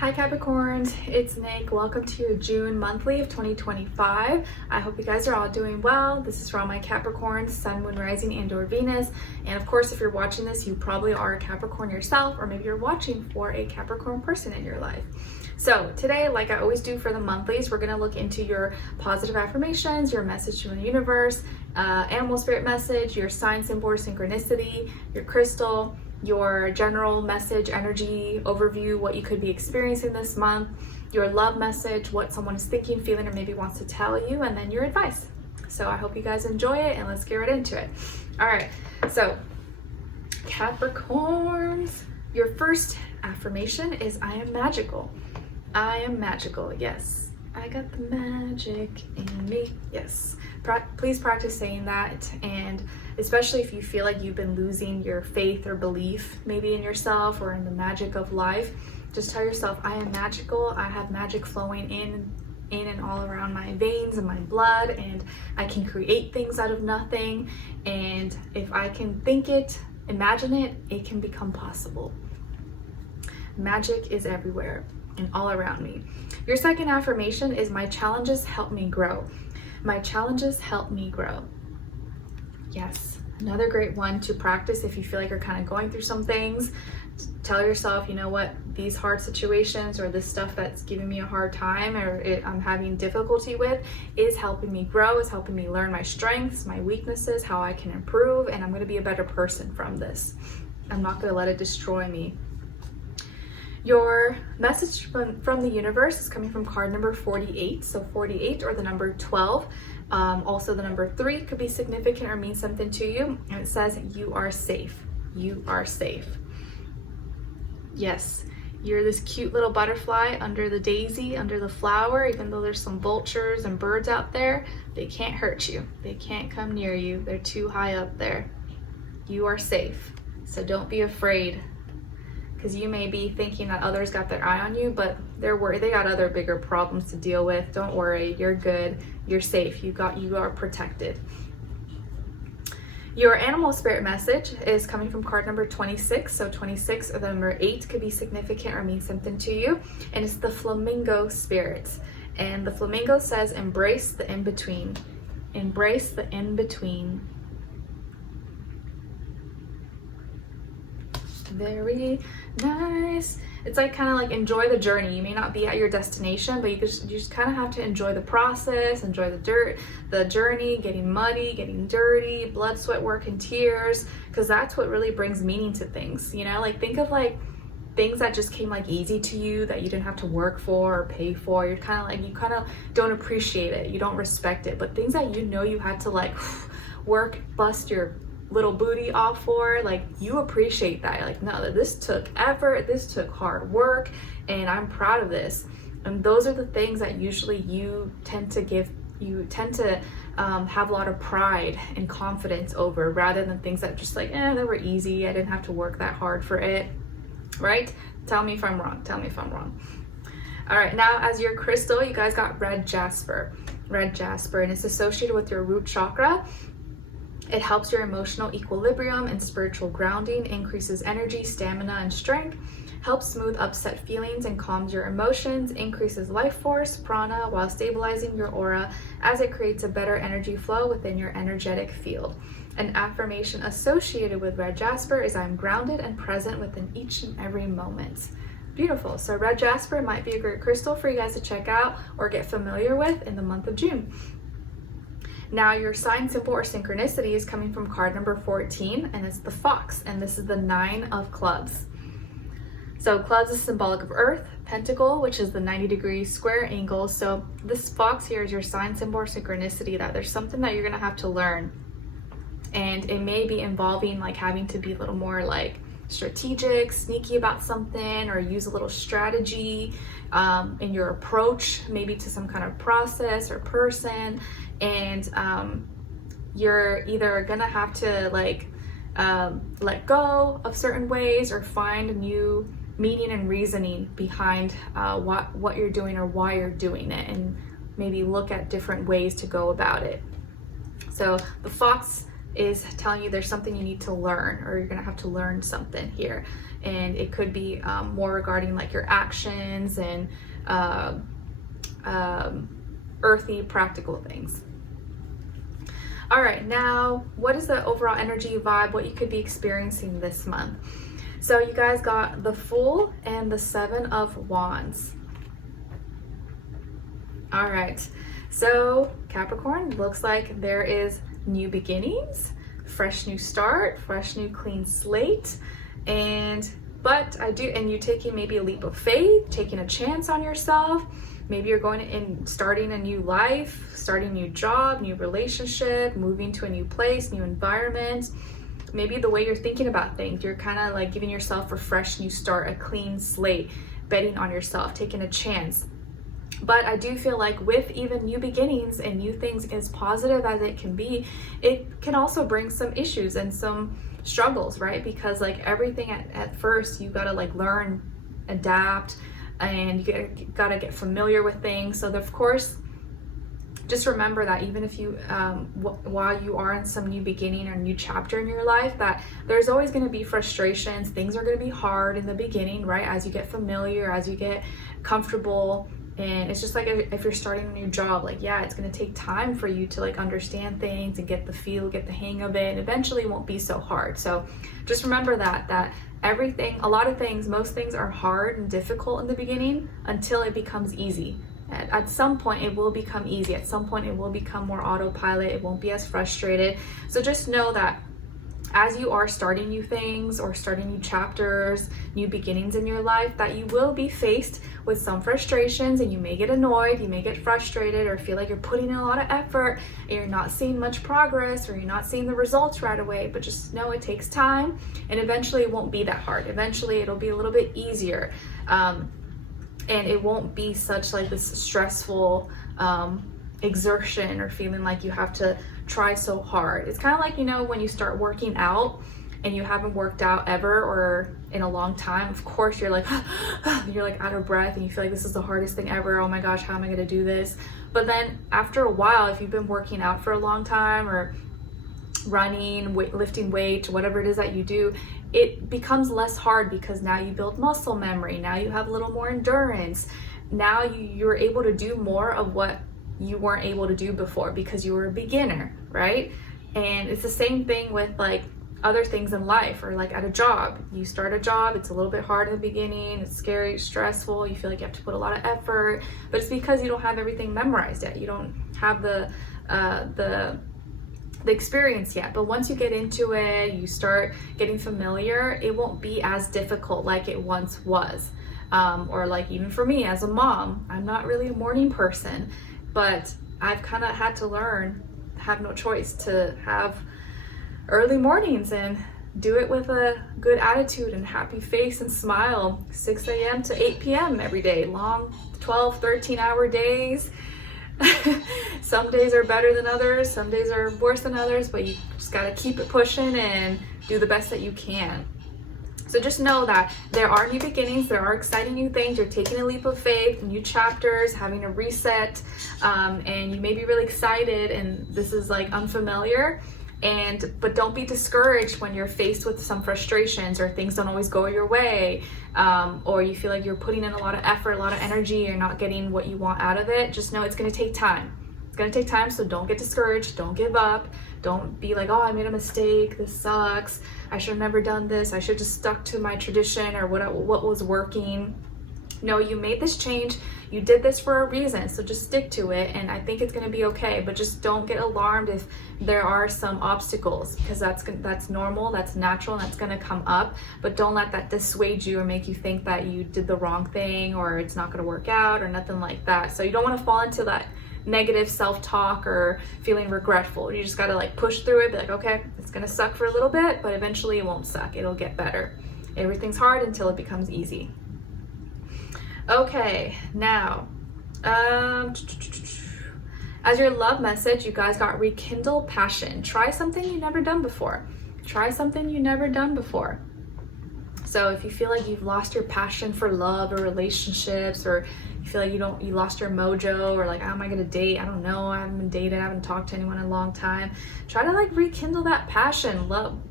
Hi Capricorns, it's Nick. Welcome to your June monthly of 2025. I hope you guys are all doing well. This is for all my Capricorns, Sun, Moon, Rising, and or Venus. And of course, if you're watching this, you probably are a Capricorn yourself, or maybe you're watching for a Capricorn person in your life. So today, like I always do for the monthlies, we're going to look into your positive affirmations, your message from the universe, animal spirit message, your sign symbol or synchronicity, your crystal, your general message, energy, overview, what you could be experiencing this month, your love message, what someone is thinking, feeling, or maybe wants to tell you, and then your advice. So I hope you guys enjoy it, and let's get right into it. All right, so Capricorns, your first affirmation is I am magical. I am magical, yes. I got the magic in me, yes. Please practice saying that, and especially if you feel like you've been losing your faith or belief maybe in yourself or in the magic of life, just tell yourself, I am magical. I have magic flowing in and all around my veins and my blood, and I can create things out of nothing, and if I can think it, imagine it, it can become possible. Magic is everywhere and all around me. Your second affirmation is my challenges help me grow. My challenges help me grow. Yes, another great one to practice if you feel like you're kind of going through some things. Tell yourself, you know what, these hard situations or this stuff that's giving me a hard time or I'm having difficulty with is helping me grow, is helping me learn my strengths, my weaknesses, how I can improve, and I'm going to be a better person from this. I'm not going to let it destroy me. Your message from the universe is coming from card number 48. So 48 or the number 12. Also the number 3 could be significant or mean something to you. And it says you are safe. You are safe. Yes, you're this cute little butterfly under the daisy, under the flower. Even though there's some vultures and birds out there, they can't hurt you. They can't come near you. They're too high up there. You are safe. So don't be afraid. Because you may be thinking that others got their eye on you, but they got other bigger problems to deal with. Don't worry, you're good, you're safe, you are protected. Your animal spirit message is coming from card number 26. So 26 or the number 8 could be significant or mean something to you, and it's the flamingo spirit. And the flamingo says, embrace the in-between. Embrace the in-between. Very nice. It's like kind of like enjoy the journey. You may not be at your destination, but you just kind of have to enjoy the process, enjoy the journey, getting muddy, getting dirty, blood, sweat, work, and tears, because that's what really brings meaning to things. You know, like think of like things that just came like easy to you that you didn't have to work for or pay for. You're kind of like, you kind of don't appreciate it, you don't respect it, but things that you know you had to like work, bust your little booty off for, like you appreciate that. You're like, no, this took effort, this took hard work, and I'm proud of this. And those are the things that usually you tend to have a lot of pride and confidence over, rather than things that just like, they were easy, I didn't have to work that hard for it, right? Tell me if I'm wrong. Tell me if I'm wrong. All right, now as your crystal, you guys got red jasper. Red jasper, and it's associated with your root chakra. It helps your emotional equilibrium and spiritual grounding, increases energy, stamina, and strength, helps smooth upset feelings and calms your emotions, increases life force, prana, while stabilizing your aura as it creates a better energy flow within your energetic field. An affirmation associated with red jasper is I'm grounded and present within each and every moment. Beautiful. So red jasper might be a great crystal for you guys to check out or get familiar with in the month of June. Now your sign symbol or synchronicity is coming from card number 14, and it's the fox, and this is the 9 of clubs. So clubs is symbolic of earth, pentacle, which is the 90-degree square angle. So this fox here is your sign symbol or synchronicity, that there's something that you're gonna have to learn. And it may be involving like having to be a little more like strategic, sneaky about something, or use a little strategy in your approach, maybe to some kind of process or person. And you're either gonna have to like let go of certain ways or find new meaning and reasoning behind what you're doing or why you're doing it, and maybe look at different ways to go about it. So the fox is telling you there's something you need to learn, or you're gonna have to learn something here. and it could be more regarding like your actions and earthy, practical things. All right, now what is the overall energy vibe, what you could be experiencing this month? So you guys got the Fool and the Seven of Wands. All right, so Capricorn, looks like there is new beginnings, fresh new start, fresh new clean slate, and you taking maybe a leap of faith, taking a chance on yourself. Maybe you're going and starting a new life, starting a new job, new relationship, moving to a new place, new environment. Maybe the way you're thinking about things, you're kind of like giving yourself a fresh new start, a clean slate, betting on yourself, taking a chance. But I do feel like with even new beginnings and new things, as positive as it can be, it can also bring some issues and some struggles, right? Because like everything at first, you gotta like learn, adapt, and you gotta get familiar with things. So of course, just remember that even if you, while you are in some new beginning or new chapter in your life, that there's always gonna be frustrations. Things are gonna be hard in the beginning, right? As you get familiar, as you get comfortable. And it's just like if you're starting a new job, like, yeah, it's going to take time for you to like understand things and get the feel, get the hang of it, and eventually it won't be so hard. So just remember that everything, a lot of things, most things are hard and difficult in the beginning until it becomes easy. At some point it will become easy. At some point it will become more autopilot. It won't be as frustrated. So just know that as you are starting new things or starting new chapters, new beginnings in your life, that you will be faced with some frustrations, and you may get annoyed, you may get frustrated, or feel like you're putting in a lot of effort and you're not seeing much progress, or you're not seeing the results right away. But just know it takes time, and eventually it won't be that hard. Eventually it'll be a little bit easier, and it won't be such like this stressful exertion or feeling like you have to try so hard. It's kind of like, you know, when you start working out and you haven't worked out ever or in a long time, of course you're like you're like out of breath and you feel like this is the hardest thing ever. Oh my gosh, how am I going to do this? But then after a while, if you've been working out for a long time or running, lifting weight, whatever it is that you do, it becomes less hard because now you build muscle memory. Now you have a little more endurance. Now you're able to do more of what you weren't able to do before because you were a beginner, right? And it's the same thing with like other things in life, or like at a job. You start a job, it's a little bit hard in the beginning, it's scary, stressful, you feel like you have to put a lot of effort, but it's because you don't have everything memorized yet. You don't have the experience yet. But once you get into it, you start getting familiar, it won't be as difficult like it once was. Or like even for me as a mom, I'm not really a morning person, but I've kind of had to learn, have no choice, to have early mornings and do it with a good attitude and happy face and smile. 6 a.m. to 8 p.m. every day, long 12, 13-hour days. Some days are better than others, some days are worse than others, but you just got to keep it pushing and do the best that you can. So just know that there are new beginnings, there are exciting new things, you're taking a leap of faith, new chapters, having a reset, and you may be really excited and this is like unfamiliar, but don't be discouraged when you're faced with some frustrations or things don't always go your way, or you feel like you're putting in a lot of effort, a lot of energy, you're not getting what you want out of it. Just know it's going to take time. It's going to take time, so don't get discouraged, don't give up. Don't be like, oh, I made a mistake, this sucks, I should have never done this, I should just stuck to my tradition or what was working. No, you made this change, you did this for a reason, so just stick to it, and I think it's going to be okay. But just don't get alarmed if there are some obstacles, because that's normal, that's natural, and that's going to come up. But don't let that dissuade you or make you think that you did the wrong thing or it's not going to work out or nothing like that. So you don't want to fall into that negative self-talk or feeling regretful. You just got to like push through it, be like, okay, it's gonna suck for a little bit, but eventually it won't suck, it'll get better. Everything's hard until it becomes easy. Okay, now as your love message, you guys got rekindle passion. Try something you've never done before. Try something you've never done before. So if you feel like you've lost your passion for love or relationships, or you feel like you lost your mojo, or like, how am I gonna date? I don't know, I haven't been dated, I haven't talked to anyone in a long time. Try to like rekindle that passion.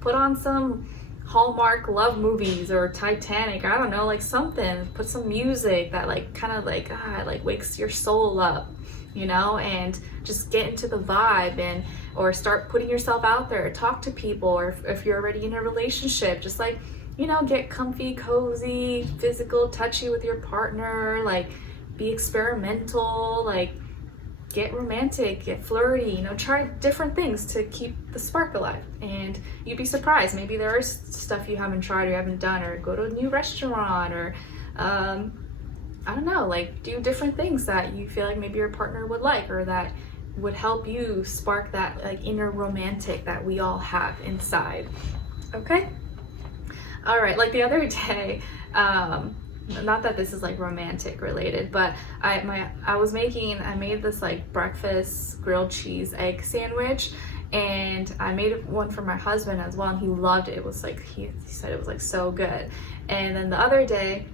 Put on some Hallmark love movies or Titanic, I don't know, like something. Put some music that like kind of like wakes your soul up, you know, and just get into the vibe, and or start putting yourself out there, talk to people, or if you're already in a relationship, just like, you know, get comfy, cozy, physical, touchy with your partner, like be experimental, like get romantic, get flirty, you know, try different things to keep the spark alive. And you'd be surprised, maybe there is stuff you haven't tried or haven't done, or go to a new restaurant, or I don't know, like do different things that you feel like maybe your partner would like, or that would help you spark that like inner romantic that we all have inside. Okay? All right, like the other day, not that this is like romantic related, but I made this like breakfast grilled cheese egg sandwich, and I made one for my husband as well, and he loved it. It was like, he said it was like so good. And then the other day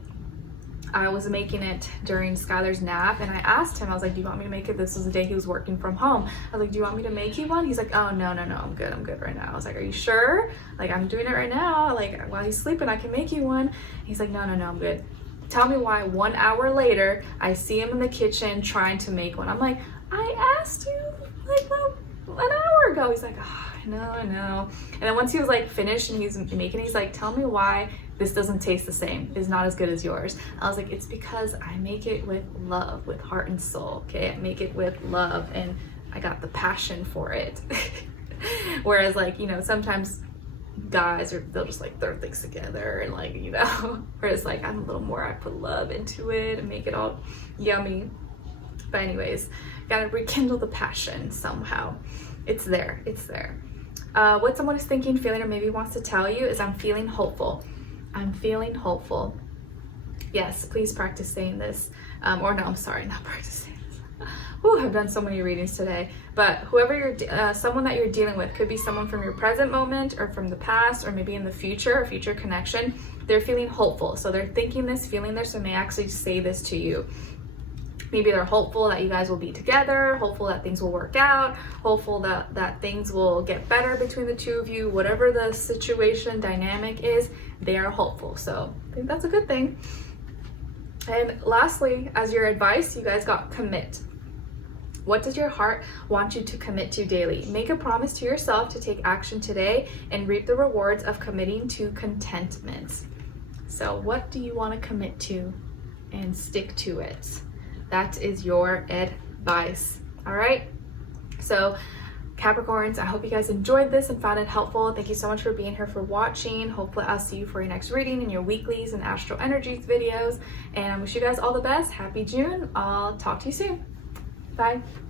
I was making it during Skylar's nap, and I asked him, I was like, do you want me to make it? This was the day he was working from home. I was like, do you want me to make you one? He's like, oh, no, I'm good right now. I was like, are you sure? Like, I'm doing it right now. Like, while he's sleeping, I can make you one. He's like, no, I'm good. Tell me why 1 hour later, I see him in the kitchen trying to make one. I'm like, I asked you like an hour ago. He's like, oh, I know. And then once he was like finished and he's making, he's like, tell me why this doesn't taste the same, is not as good as yours. I was like, it's because I make it with love, with heart and soul, okay? I make it with love, and I got the passion for it. Whereas like, you know, sometimes guys they'll just like throw things together and like, you know, whereas like I'm a little more, I put love into it and make it all yummy. But anyways, gotta rekindle the passion somehow. It's there. What someone is thinking, feeling, or maybe wants to tell you is, I'm feeling hopeful. I'm feeling hopeful. Yes, please practice saying this. Or no, I'm sorry, not practicing this. Whew, I've done so many readings today. But whoever you're, someone that you're dealing with, could be someone from your present moment or from the past, or maybe in the future, a future connection. They're feeling hopeful. So they're thinking this, feeling this, and may actually say this to you. Maybe they're hopeful that you guys will be together, hopeful that things will work out, hopeful that things will get better between the two of you. Whatever the situation dynamic is, they are hopeful. So I think that's a good thing. And lastly, as your advice, you guys got commit. What does your heart want you to commit to daily? Make a promise to yourself to take action today and reap the rewards of committing to contentment. So what do you want to commit to and stick to it? That is your advice. All right. So Capricorns, I hope you guys enjoyed this and found it helpful. Thank you so much for being here, for watching. Hopefully I'll see you for your next reading in your weeklies and Astro Energies videos. And I wish you guys all the best. Happy June. I'll talk to you soon. Bye.